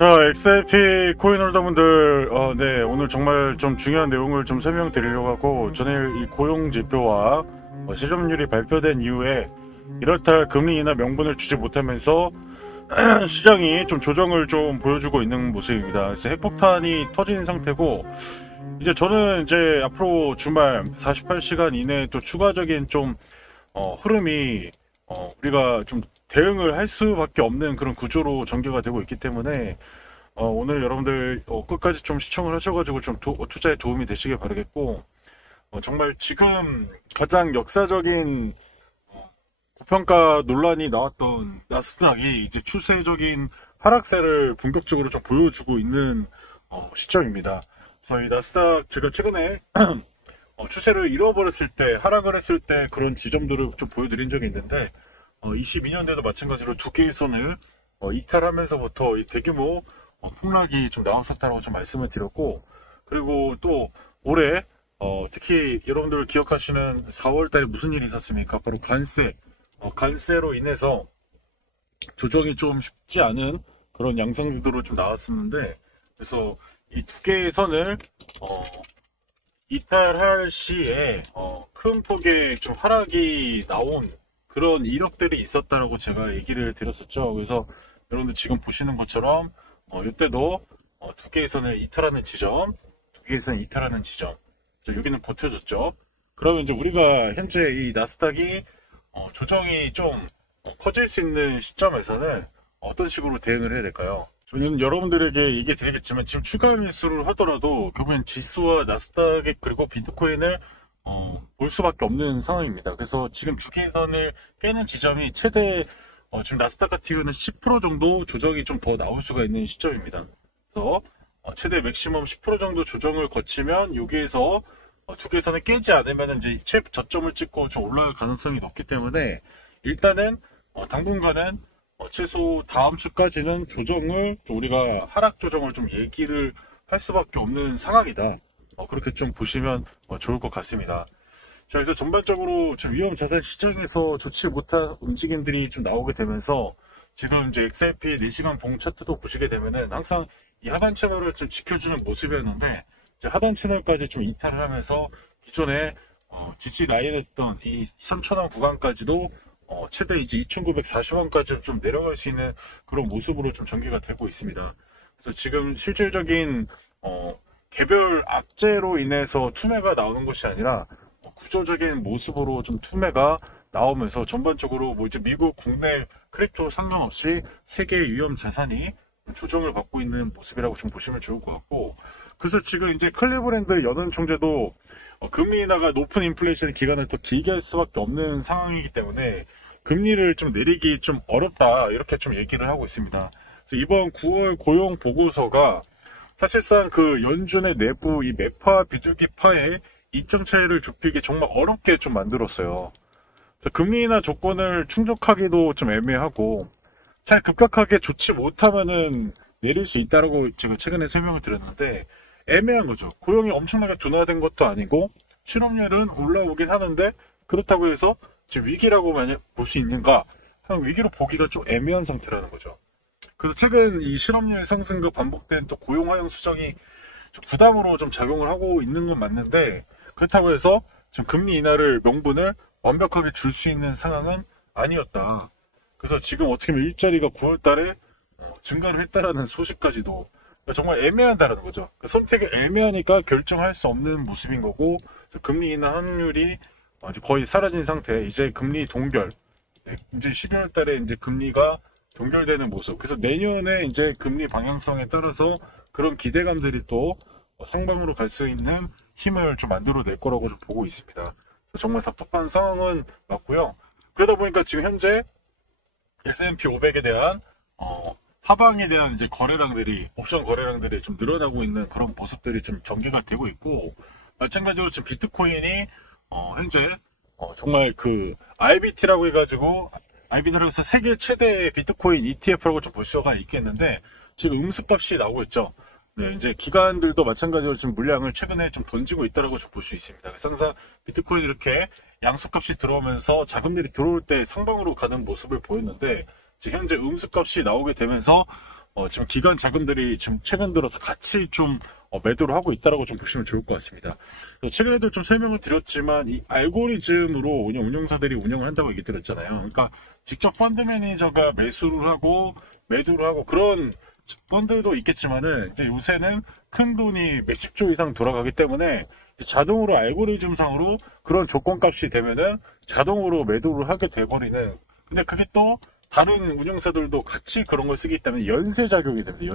자, XRP 코인 홀더분들, 네, 오늘 정말 좀 중요한 내용을 좀 설명드리려고 하고, 전에 이 고용 지표와 실업률이 발표된 이후에 이렇다 할 금리 인하 명분을 주지 못하면서 시장이 좀 조정을 좀 보여주고 있는 모습입니다. 그래서 핵폭탄이 터진 상태고, 이제 저는 이제 앞으로 주말 48시간 이내에 또 추가적인 좀 흐름이 우리가 좀 대응을 할 수밖에 없는 그런 구조로 전개가 되고 있기 때문에 오늘 여러분들 끝까지 좀 시청을 하셔가지고 좀 투자에 도움이 되시길 바라겠고, 정말 지금 가장 역사적인 고평가 논란이 나왔던 나스닥이 이제 추세적인 하락세를 본격적으로 좀 보여주고 있는 시점입니다. 그래서 이 나스닥 제가 최근에 추세를 잃어버렸을 때, 하락을 했을 때 그런 지점들을 좀 보여드린 적이 있는데, 22년대도 마찬가지로 두 개의 선을 이탈하면서부터 이 대규모 폭락이 좀 나왔었다고 좀 말씀을 드렸고, 그리고 또 올해 특히 여러분들 기억하시는 4월 달에 무슨 일이 있었습니까? 바로 관세로 인해서 조정이 좀 쉽지 않은 그런 양상 구도로 좀 나왔었는데, 그래서 이 두 개의 선을 이탈할 시에 큰 폭의 좀 하락이 나온 그런 이력들이 있었다라고 제가 얘기를 드렸었죠. 그래서 여러분들 지금 보시는 것처럼 이때도 두 개의 선을 이탈하는 지점, 두 개의 선을 이탈하는 지점, 여기는 버텨줬죠. 그러면 이제 우리가 현재 이 나스닥이 조정이 좀 커질 수 있는 시점에서는 어떤 식으로 대응을 해야 될까요? 저는 여러분들에게 얘기 드리겠지만 지금 추가 매수를 하더라도 결국엔 지수와 나스닥 그리고 비트코인을 볼 수밖에 없는 상황입니다. 그래서 지금 주기선을 깨는 지점이 최대 지금 나스닥 같은 경우는 10% 정도 조정이 좀 더 나올 수가 있는 시점입니다. 그래서 최대 맥시멈 10% 정도 조정을 거치면 여기에서 두 개선을 깨지 않으면 이제 최저점을 찍고 좀 올라갈 가능성이 높기 때문에 일단은 당분간은 최소 다음 주까지는 조정을 우리가 하락 조정을 좀 얘기를 할 수밖에 없는 상황이다. 그렇게 좀 보시면 좋을 것 같습니다. 자, 그래서 전반적으로 좀 위험 자산 시장에서 좋지 못한 움직임들이 좀 나오게 되면서 지금 이제 XRP 4시간 봉 차트도 보시게 되면은 항상 이 하단 채널을 좀 지켜주는 모습이었는데 이제 하단 채널까지 좀 이탈을 하면서 기존에 지지 라인했던 이 3,000원 구간까지도 최대 이제 2,940원까지 좀 내려갈 수 있는 그런 모습으로 좀 전개가 되고 있습니다. 그래서 지금 실질적인 개별 악재로 인해서 투매가 나오는 것이 아니라 구조적인 모습으로 좀 투매가 나오면서 전반적으로 뭐 이제 미국 국내 크립토 상관없이 세계의 위험 자산이 조정을 받고 있는 모습이라고 좀 보시면 좋을 것 같고, 그래서 지금 이제 클리브랜드 연은 총재도 금리 인하가 높은 인플레이션 기간을 더 길게 할 수밖에 없는 상황이기 때문에 금리를 좀 내리기 좀 어렵다 이렇게 좀 얘기를 하고 있습니다. 그래서 이번 9월 고용 보고서가 사실상 그 연준의 내부 이 매파 비둘기파의 입장 차이를 좁히기 정말 어렵게 좀 만들었어요. 금리 인하 조건을 충족하기도 좀 애매하고 잘 급격하게 좋지 못하면은 내릴 수 있다라고 제가 최근에 설명을 드렸는데 애매한 거죠. 고용이 엄청나게 둔화된 것도 아니고 실업률은 올라오긴 하는데 그렇다고 해서 지금 위기라고 만약 볼 수 있는가? 위기로 보기가 좀 애매한 상태라는 거죠. 그래서 최근 이 실업률 상승과 반복된 또 고용 하향 수정이 좀 부담으로 좀 작용을 하고 있는 건 맞는데 그렇다고 해서 지금 금리 인하를 명분을 완벽하게 줄 수 있는 상황은 아니었다. 그래서 지금 어떻게 보면 일자리가 9월 달에 증가를 했다라는 소식까지도 정말 애매하다는 거죠. 선택이 애매하니까 결정할 수 없는 모습인 거고, 금리 인하 확률이 아주 거의 사라진 상태. 이제 금리 동결. 이제 12월 달에 이제 금리가 동결되는 모습. 그래서 내년에 이제 금리 방향성에 따라서 그런 기대감들이 또 상방으로 갈 수 있는 힘을 좀 만들어낼 거라고 좀 보고 있습니다. 그래서 정말 섭섭한 상황은 맞고요. 그러다 보니까 지금 현재 S&P 500에 대한 하방에 대한 이제 거래량들이 옵션 거래량들이 좀 늘어나고 있는 그런 모습들이 좀 전개가 되고 있고, 마찬가지로 지금 비트코인이 현재 정말 그 IBT라고 해가지고 IBT라고 해서 세계 최대 비트코인 ETF라고 좀 볼 수가 있겠는데 지금 음습값이 나오고 있죠. 네, 이제 기관들도 마찬가지로 지금 물량을 최근에 좀 던지고 있다라고 좀 볼 수 있습니다. 그래서 항상 비트코인 이렇게 양수값이 들어오면서 자금들이 들어올 때 상방으로 가는 모습을 보였는데 지금 현재 음수값이 나오게 되면서 지금 기관 자금들이 지금 최근 들어서 같이 좀 매도를 하고 있다라고 좀 보시면 좋을 것 같습니다. 최근에도 좀 설명을 드렸지만 이 알고리즘으로 운영사들이 운영을 한다고 얘기 드렸잖아요. 그러니까 직접 펀드 매니저가 매수를 하고 매도를 하고 그런 펀드도 있겠지만은 이제 요새는 큰 돈이 몇십 조 이상 돌아가기 때문에 자동으로 알고리즘상으로 그런 조건값이 되면은 자동으로 매도를 하게 돼버리는. 근데 그게 또 다른 운영사들도 같이 그런 걸 쓰기 때문에 연쇄작용이 됩니다.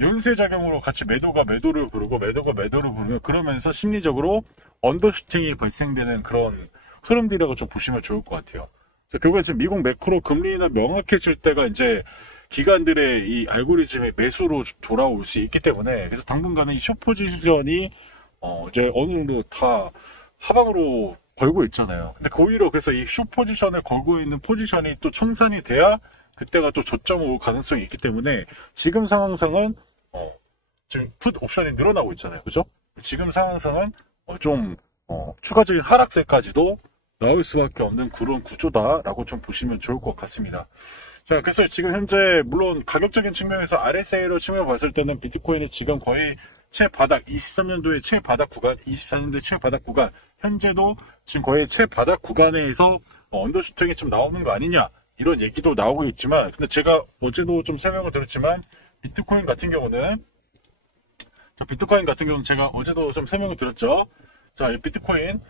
연쇄작용으로 같이 매도가 매도를 부르고 매도가 매도를 부르면 그러면서 심리적으로 언더슈팅이 발생되는 그런 흐름들이라고 좀 보시면 좋을 것 같아요. 그래서 결국에 지금 미국 매크로 금리가 명확해질 때가 이제 기관들의 이 알고리즘이 매수로 돌아올 수 있기 때문에 그래서 당분간은 이 숏포지션이 이제 어느 정도 다 하방으로 걸고 있잖아요. 근데 오히려 그래서 이 숏포지션에 걸고 있는 포지션이 또 청산이 돼야 그때가 또 저점 올 가능성이 있기 때문에 지금 상황상은 지금 풋 옵션이 늘어나고 있잖아요. 그죠? 지금 상황상은 좀 추가적인 하락세까지도 나올 수밖에 없는 그런 구조다라고 좀 보시면 좋을 것 같습니다. 자, 그래서 지금 현재 물론 가격적인 측면에서 RSI로 측면을 봤을 때는 비트코인은 지금 거의 최바닥, 23년도의 최바닥 구간, 24년도의 최바닥 구간, 현재도 지금 거의 최바닥 구간에서 언더슈팅이 좀 나오는 거 아니냐 이런 얘기도 나오고 있지만, 근데 제가 어제도 좀 설명을 드렸지만 비트코인 같은 경우는 제가 어제도 좀 설명을 드렸죠. 자, 이 비트코인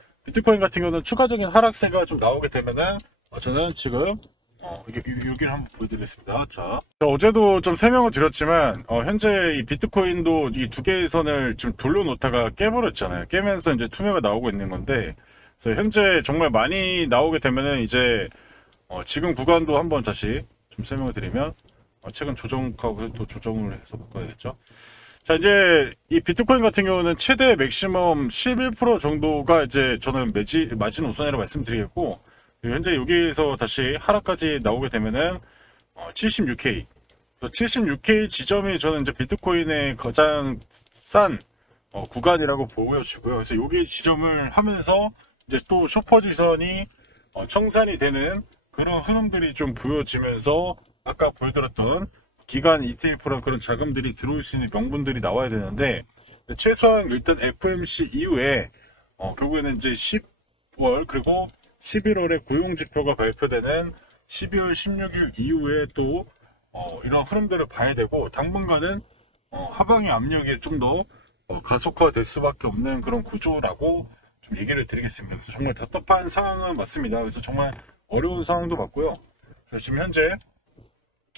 같은 경우는 추가적인 하락세가 좀 나오게 되면은 저는 지금 여기를 한번 보여드리겠습니다. 자, 어제도 좀 설명을 드렸지만 현재 이 비트코인도 이 두 개의 선을 좀 돌려놓다가 깨버렸잖아요. 깨면서 이제 투매가 나오고 있는 건데, 그래서 현재 정말 많이 나오게 되면은 이제 지금 구간도 한번 다시 좀 설명을 드리면 최근 조정하고 또 조정을 해서 바꿔야겠죠. 자, 이제 이 비트코인 같은 경우는 최대 맥시멈 11% 정도가 이제 저는 마진 우선이라고 말씀드리겠고, 현재 여기에서 다시 하락까지 나오게 되면은 76K. 그래서 76K 지점이 저는 이제 비트코인의 가장 싼 구간이라고 보여주고요. 그래서 여기 지점을 하면서 이제 또 숏포지션이 청산이 되는 그런 흐름들이 좀 보여지면서 아까 보여드렸던 기간 ETF랑 그런 자금들이 들어올 수 있는 명분들이 나와야 되는데, 최소한 일단 FOMC 이후에 결국에는 이제 10월 그리고 11월에 고용지표가 발표되는 12월 16일 이후에 또 이런 흐름들을 봐야 되고, 당분간은 하방의 압력이 좀 더 가속화될 수밖에 없는 그런 구조라고 좀 얘기를 드리겠습니다. 그래서 정말 답답한 상황은 맞습니다. 그래서 정말 어려운 상황도 맞고요. 그래서 지금 현재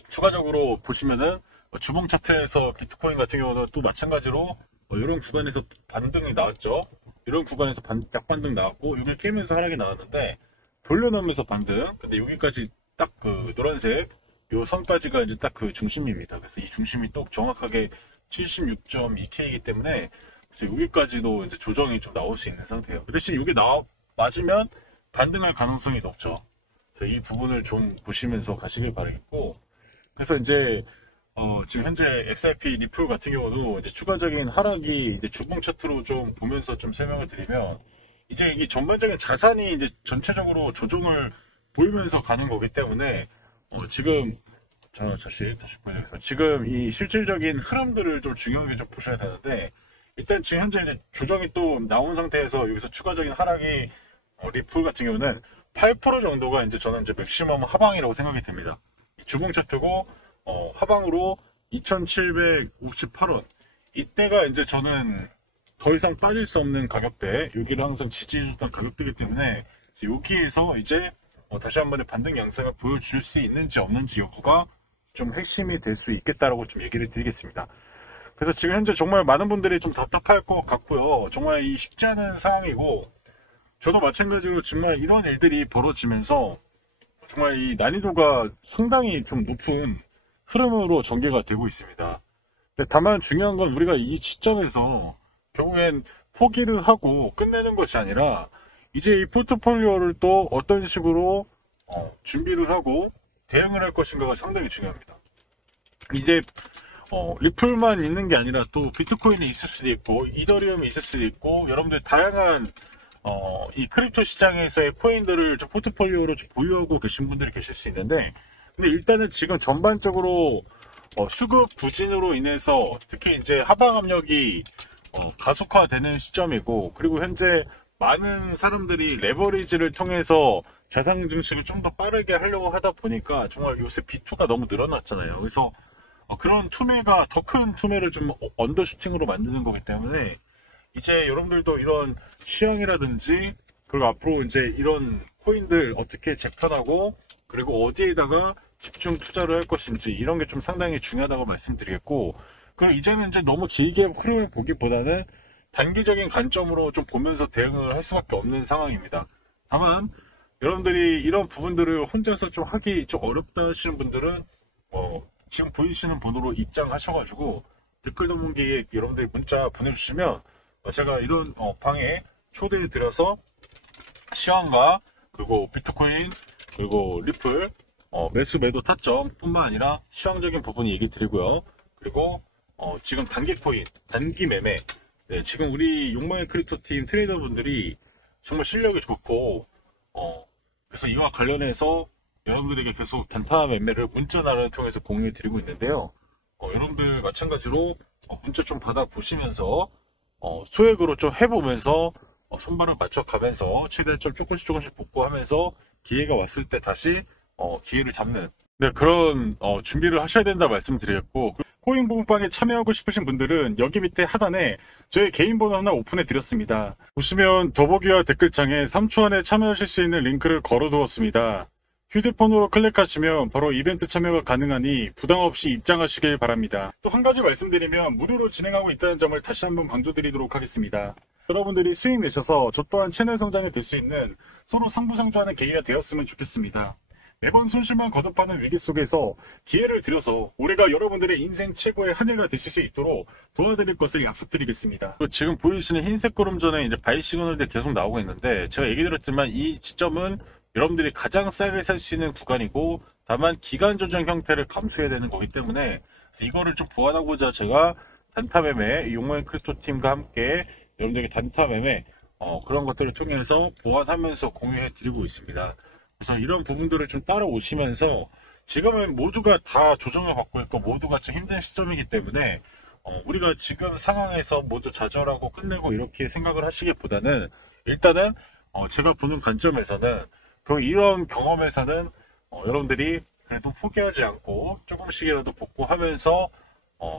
추가적으로 보시면은 주봉 차트에서 비트코인 같은 경우는 또 마찬가지로 이런 구간에서 반등이 나왔죠. 이런 구간에서 약반등 나왔고, 여기를 깨면서 하락이 나왔는데 돌려놓으면서 반등. 근데 여기까지 딱 그 노란색 요 선까지가 이제 딱 그 중심입니다. 그래서 이 중심이 또 정확하게 76.2K이기 때문에 그래서 여기까지도 이제 조정이 좀 나올 수 있는 상태예요. 그 대신 여기 맞으면 반등할 가능성이 높죠. 그래서 이 부분을 좀 보시면서 가시길 바라겠고, 그래서 이제 지금 현재 XRP 리플 같은 경우도 이제 추가적인 하락이 이제 주봉 차트로 좀 보면서 좀 설명을 드리면, 이제 이 전반적인 자산이 이제 전체적으로 조정을 보이면서 가는 거기 때문에 지금 다시 보여드리겠습니다. 지금 이 실질적인 흐름들을 좀 중요하게 좀 보셔야 되는데, 일단 지금 현재 이제 조정이 또 나온 상태에서 여기서 추가적인 하락이 리플 같은 경우는 8% 정도가 이제 저는 이제 맥시멈 하방이라고 생각이 됩니다. 주봉 차트고 하방으로 2,758원, 이때가 이제 저는 더 이상 빠질 수 없는 가격대, 여기를 항상 지지해줬던 가격대이기 때문에 여기에서 이제 다시 한번의 반등 양상을 보여줄 수 있는지 없는지 여부가 좀 핵심이 될 수 있겠다라고 좀 얘기를 드리겠습니다. 그래서 지금 현재 정말 많은 분들이 좀 답답할 것 같고요. 정말 이 쉽지 않은 상황이고, 저도 마찬가지로 정말 이런 일들이 벌어지면서 정말 이 난이도가 상당히 좀 높은 흐름으로 전개가 되고 있습니다. 근데 다만 중요한 건 우리가 이 시점에서 결국엔 포기를 하고 끝내는 것이 아니라 이제 이 포트폴리오를 또 어떤 식으로 준비를 하고 대응을 할 것인가가 상당히 중요합니다. 이제 리플만 있는 게 아니라 또 비트코인이 있을 수도 있고 이더리움이 있을 수도 있고, 여러분들 다양한 이 크립토 시장에서의 코인들을 좀 포트폴리오로 좀 보유하고 계신 분들이 계실 수 있는데, 근데 일단은 지금 전반적으로 수급 부진으로 인해서 특히 이제 하방 압력이 가속화되는 시점이고, 그리고 현재 많은 사람들이 레버리지를 통해서 자산 증식을 좀 더 빠르게 하려고 하다 보니까 정말 요새 B2가 너무 늘어났잖아요. 그래서 그런 투매가 더 큰 투매를 좀 언더슈팅으로 만드는 거기 때문에 이제 여러분들도 이런 시황이라든지 그리고 앞으로 이제 이런 코인들 어떻게 재편하고 그리고 어디에다가 집중 투자를 할 것인지 이런 게 좀 상당히 중요하다고 말씀드리겠고, 그럼 이제는 이제 너무 길게 흐름을 보기보다는 단기적인 관점으로 좀 보면서 대응을 할 수밖에 없는 상황입니다. 다만 여러분들이 이런 부분들을 혼자서 좀 하기 좀 어렵다 하시는 분들은 지금 보이시는 번호로 입장하셔가지고 댓글 전문기에 여러분들이 문자 보내주시면 제가 이런 방에 초대해 드려서 시황과 그리고 비트코인 그리고 리플 매수 매도 타점 뿐만 아니라 시황적인 부분 얘기 드리고요. 그리고 지금 단기 코인 단기 매매, 네, 지금 우리 욕망의 크립토 팀 트레이더 분들이 정말 실력이 좋고 그래서 이와 관련해서 여러분들에게 계속 단타 매매를 문자 나를 통해서 공유해 드리고 있는데요. 여러분들 마찬가지로 문자 좀 받아 보시면서 소액으로 좀 해보면서 손발을 맞춰가면서 최대한 좀 조금씩 복구하면서 기회가 왔을 때 다시 기회를 잡는, 네, 그런 준비를 하셔야 된다 말씀드리겠고, 코인 부분방에 참여하고 싶으신 분들은 여기 밑에 하단에 저희 개인 번호 하나 오픈해 드렸습니다. 보시면 더보기와 댓글창에 3초 안에 참여하실 수 있는 링크를 걸어 두었습니다. 휴대폰으로 클릭하시면 바로 이벤트 참여가 가능하니 부담없이 입장하시길 바랍니다. 또 한 가지 말씀드리면 무료로 진행하고 있다는 점을 다시 한번 강조드리도록 하겠습니다. 여러분들이 수익 내셔서 저 또한 채널 성장이 될 수 있는 서로 상부상조하는 계기가 되었으면 좋겠습니다. 매번 손실만 거듭하는 위기 속에서 기회를 드려서 올해가 여러분들의 인생 최고의 한 해가 되실 수 있도록 도와드릴 것을 약속드리겠습니다. 지금 보이시는 흰색 구름전에 이제 바이 시그널들이 계속 나오고 있는데, 제가 얘기 드렸지만 이 시점은 여러분들이 가장 싸게 살 수 있는 구간이고, 다만 기간 조정 형태를 감수해야 되는 거기 때문에 이거를 좀 보완하고자 제가 단타 매매 욕망의 크립토 팀과 함께 여러분들에게 단타 매매 그런 것들을 통해서 보완하면서 공유해 드리고 있습니다. 그래서 이런 부분들을 좀 따라오시면서, 지금은 모두가 다 조정을 받고 있고 모두가 좀 힘든 시점이기 때문에 우리가 지금 상황에서 모두 좌절하고 끝내고 이렇게 생각을 하시기보다는 일단은 제가 보는 관점에서는 이런 경험에서는 여러분들이 그래도 포기하지 않고 조금씩이라도 복구하면서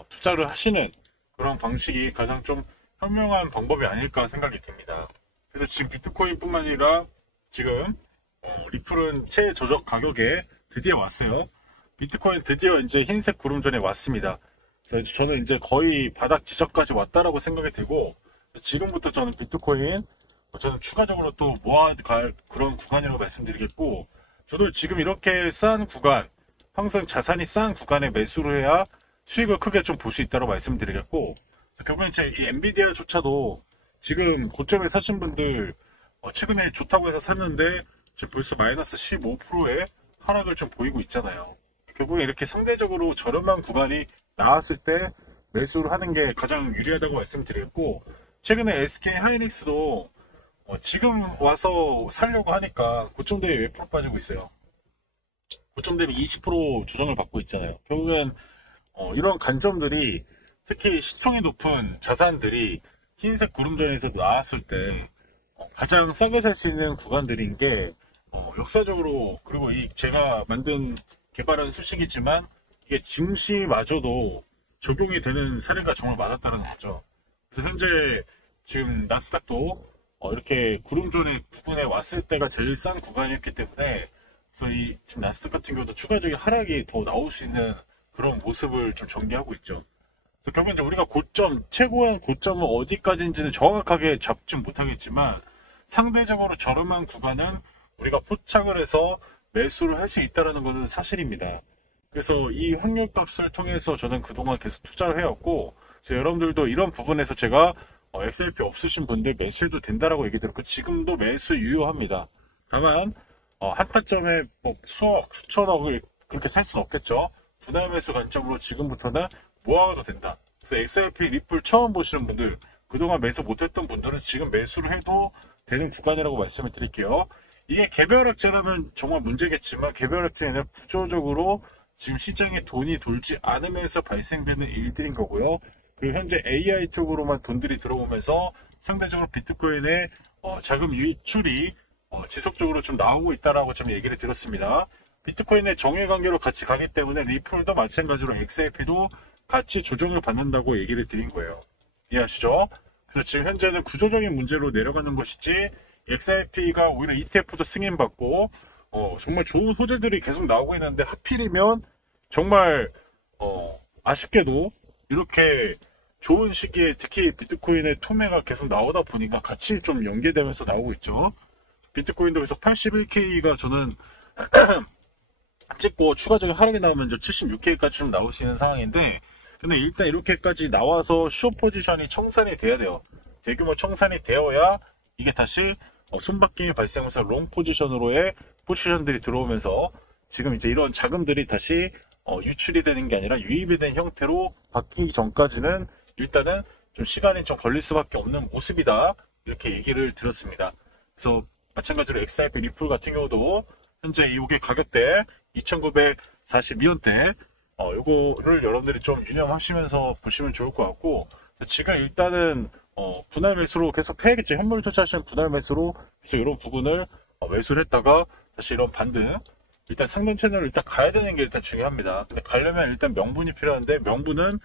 투자를 하시는 그런 방식이 가장 좀 현명한 방법이 아닐까 생각이 듭니다. 그래서 지금 비트코인 뿐만 아니라 지금 리플은 최저적 가격에 드디어 왔어요. 비트코인 드디어 이제 흰색 구름전에 왔습니다. 그래서 저는 이제 거의 바닥 지점까지 왔다라고 생각이 되고, 지금부터 저는 비트코인 저는 추가적으로 또 모아갈 그런 구간이라고 말씀드리겠고, 저도 지금 이렇게 싼 구간, 항상 자산이 싼 구간에 매수를 해야 수익을 크게 좀 볼 수 있다고 말씀드리겠고, 결국엔 이제 이 엔비디아조차도 지금 고점에 사신 분들 최근에 좋다고 해서 샀는데 지금 벌써 마이너스 15%의 하락을 좀 보이고 있잖아요. 결국에 이렇게 상대적으로 저렴한 구간이 나왔을 때 매수를 하는 게 가장 유리하다고 말씀드리겠고, 최근에 SK 하이닉스도 지금 와서 살려고 하니까 고점 대비 몇 프로 빠지고 있어요. 고점 대비 20% 조정을 받고 있잖아요. 결국엔 이런 관점들이 특히 시총이 높은 자산들이 흰색 구름전에서 나왔을 때 가장 싸게 살 수 있는 구간들인 게 역사적으로, 그리고 제가 만든 개발한 수식이지만 이게 증시마저도 적용이 되는 사례가 정말 많았다는 거죠. 그래서 현재 지금 나스닥도 이렇게 구름존의 부분에 왔을 때가 제일 싼 구간이었기 때문에, 그래서 지금 나스닥 같은 경우도 추가적인 하락이 더 나올 수 있는 그런 모습을 좀 전개하고 있죠. 그래서 결국 이제 우리가 고점, 최고의 고점은 어디까지인지는 정확하게 잡지 못하겠지만 상대적으로 저렴한 구간은 우리가 포착을 해서 매수를 할 수 있다는 것은 사실입니다. 그래서 이 확률값을 통해서 저는 그동안 계속 투자를 해왔고, 그래서 여러분들도 이런 부분에서 제가 XRP 없으신 분들 매수해도 된다라고 얘기 드렸고, 지금도 매수 유효합니다. 다만 한 타점에 수억, 수천억을 그렇게 살 수는 없겠죠. 분할 매수 관점으로 지금부터는 모아가도 된다. 그래서 XRP 리플 처음 보시는 분들, 그동안 매수 못했던 분들은 지금 매수를 해도 되는 구간이라고 말씀을 드릴게요. 이게 개별 악재라면 정말 문제겠지만 개별 악재는 아니라 구조적으로 지금 시장에 돈이 돌지 않으면서 발생되는 일들인 거고요. 그리고 현재 AI 쪽으로만 돈들이 들어오면서 상대적으로 비트코인의 자금 유출이 지속적으로 좀 나오고 있다라고 좀 얘기를 들었습니다. 비트코인의 정액관계로 같이 가기 때문에 리플도 마찬가지로 XRP도 같이 조정을 받는다고 얘기를 드린 거예요. 이해하시죠? 그래서 지금 현재는 구조적인 문제로 내려가는 것이지 XRP가 오히려 ETF도 승인받고 정말 좋은 호재들이 계속 나오고 있는데 하필이면 정말 아쉽게도 이렇게 좋은 시기에 특히 비트코인의 토매가 계속 나오다 보니까 같이 좀 연계되면서 나오고 있죠. 비트코인도 그래서 81K가 저는 찍고 추가적인 하락이 나오면 76K까지 좀 나올 수 있는 상황인데, 근데 일단 이렇게까지 나와서 숏 포지션이 청산이 돼야 돼요. 대규모 청산이 되어야 이게 다시 손바뀜이 발생하면서 롱 포지션으로의 포지션들이 들어오면서 지금 이제 이런 자금들이 다시 유출이 되는 게 아니라 유입이 된 형태로 바뀌기 전까지는 일단은 좀 시간이 좀 걸릴 수밖에 없는 모습이다, 이렇게 얘기를 들었습니다. 그래서 마찬가지로 XRP 리플 같은 경우도 현재 이게 가격대 2,942원대 요거를 여러분들이 좀 유념하시면서 보시면 좋을 것 같고, 지금 일단은 분할 매수로 계속 해야겠죠. 현물 투자하시는 분할 매수로 그래서 이런 부분을 매수를 했다가 다시 이런 반등, 일단 상단 채널을 일단 가야 되는 게 일단 중요합니다. 근데 가려면 일단 명분이 필요한데 명분은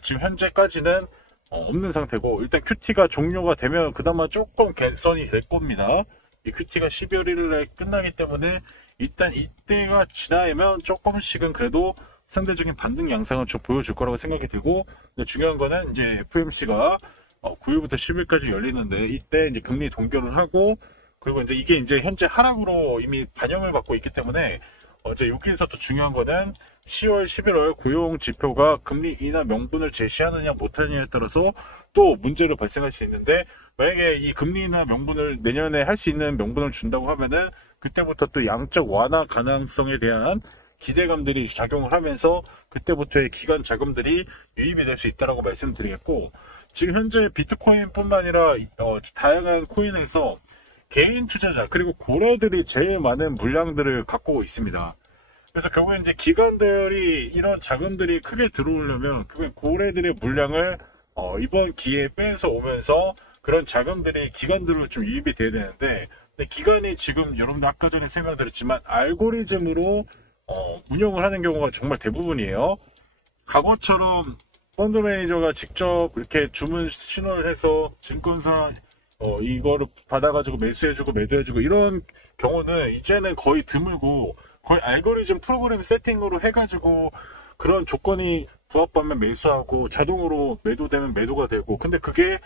지금 현재까지는 없는 상태고, 일단 QT가 종료가 되면 그나마 조금 개선이 될 겁니다. 이 QT가 12월 1일에 끝나기 때문에 일단 이때가 지나면 조금씩은 그래도 상대적인 반등 양상을 좀 보여줄 거라고 생각이 들고, 중요한 거는 이제 FOMC가 9일부터 10일까지 열리는데 이때 이제 금리 동결을 하고, 그리고 이제 이게 이제 현재 하락으로 이미 반영을 받고 있기 때문에 이제 여기서 더 중요한 거는 10월, 11월 고용 지표가 금리 인하 명분을 제시하느냐 못하느냐에 따라서 또 문제를 발생할 수 있는데, 만약에 이 금리 인하 명분을 내년에 할 수 있는 명분을 준다고 하면은 그때부터 또 양적 완화 가능성에 대한 기대감들이 작용을 하면서 그때부터의 기관 자금들이 유입이 될 수 있다라고 말씀드리겠고, 지금 현재 비트코인뿐만 아니라 다양한 코인에서 개인 투자자 그리고 고래들이 제일 많은 물량들을 갖고 있습니다. 그래서 결국에 이제 기관들이 이런 자금들이 크게 들어오려면 그 고래들의 물량을 이번 기회에 빼서 오면서 그런 자금들이 기관들로 좀 유입이 돼야 되는데, 근데 기관이 지금 여러분들 아까 전에 설명드렸지만 알고리즘으로 운영을 하는 경우가 정말 대부분이에요. 과거처럼 펀드 매니저가 직접 이렇게 주문 신호를 해서 증권사 이거를 받아가지고 매수해주고 매도해주고 이런 경우는 이제는 거의 드물고, 거의 알고리즘 프로그램 세팅으로 해가지고 그런 조건이 부합하면 매수하고 자동으로 매도되면 매도가 되고, 근데 그게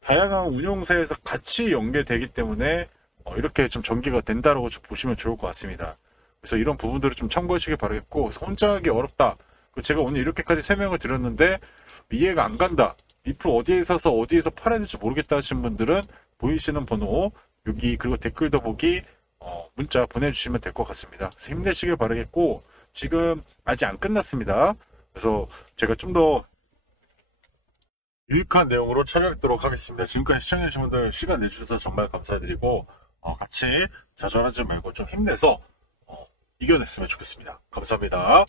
다양한 운용사에서 같이 연계되기 때문에 이렇게 좀 전개가 된다라고 좀 보시면 좋을 것 같습니다. 그래서 이런 부분들을 좀 참고하시길 바라겠고, 혼자 하기 어렵다, 제가 오늘 이렇게까지 설명을 드렸는데 이해가 안 간다, 리플 어디에 사서 어디에서 팔아야 될지 모르겠다 하시는 분들은 보이시는 번호 여기 그리고 댓글도 보기 문자 보내주시면 될 것 같습니다. 그래서 힘내시길 바라겠고, 지금 아직 안 끝났습니다. 그래서 제가 좀 더 유익한 내용으로 찾아뵙도록 하겠습니다. 지금까지 시청해주신 분들 시간 내주셔서 정말 감사드리고 같이 좌절하지 말고 좀 힘내서 이겨냈으면 좋겠습니다. 감사합니다.